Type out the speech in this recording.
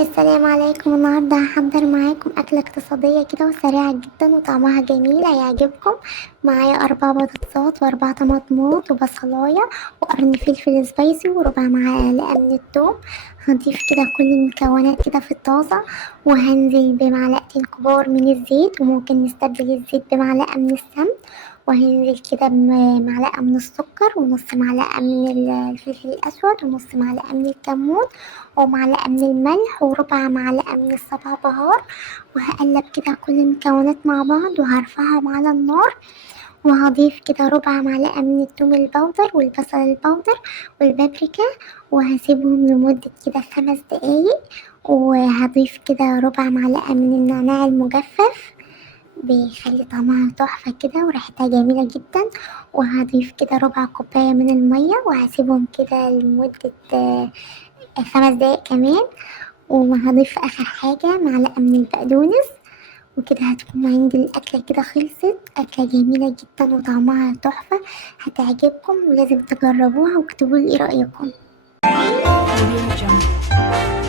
السلام عليكم. النهاردة هحضر معاكم أكلة اقتصادية كده وسريعة جدا وطعمها جميل هيعجبكم. معايا 4 بطاطسات و4 طماطمات وبصلاية وقرن فلفل سبايسي وربع معلقة من التوم. هضيف كده كل المكونات كده في الطاسة، وهنزل بمعلقتين كبار من الزيت، وممكن نستبدل الزيت بمعلقة من السمن. وهنزل كده بمعلقة من السكر، ونص معلقة من الفلفل الأسود، ونص معلقة من الكمون، ومعلقة من الملح، وربع معلقة من الصبع بهار. وهقلب كده كل المكونات مع بعض وهرفعهم على النار. وهضيف كده ربع معلقة من الثوم البودر والبصل البودر والبابريكا، وهسيبهم لمدة كده 5 دقايق. وهضيف كده ربع معلقة من النعناع المجفف، بيخلي طعمها تحفة كده وريحتها جميلة جدا. وهضيف كده ربع كوباية من المية، وهسيبهم كده لمدة 5 دقايق كمان. وهضيف آخر حاجة معلقة من البقدونس. وكده هتكون عندي الأكلة كده خلصت. أكلة جميلة جدا وطعمها تحفة، هتعجبكم ولازم تجربوها واكتبوا لي إيه رأيكم. Audio Jungle.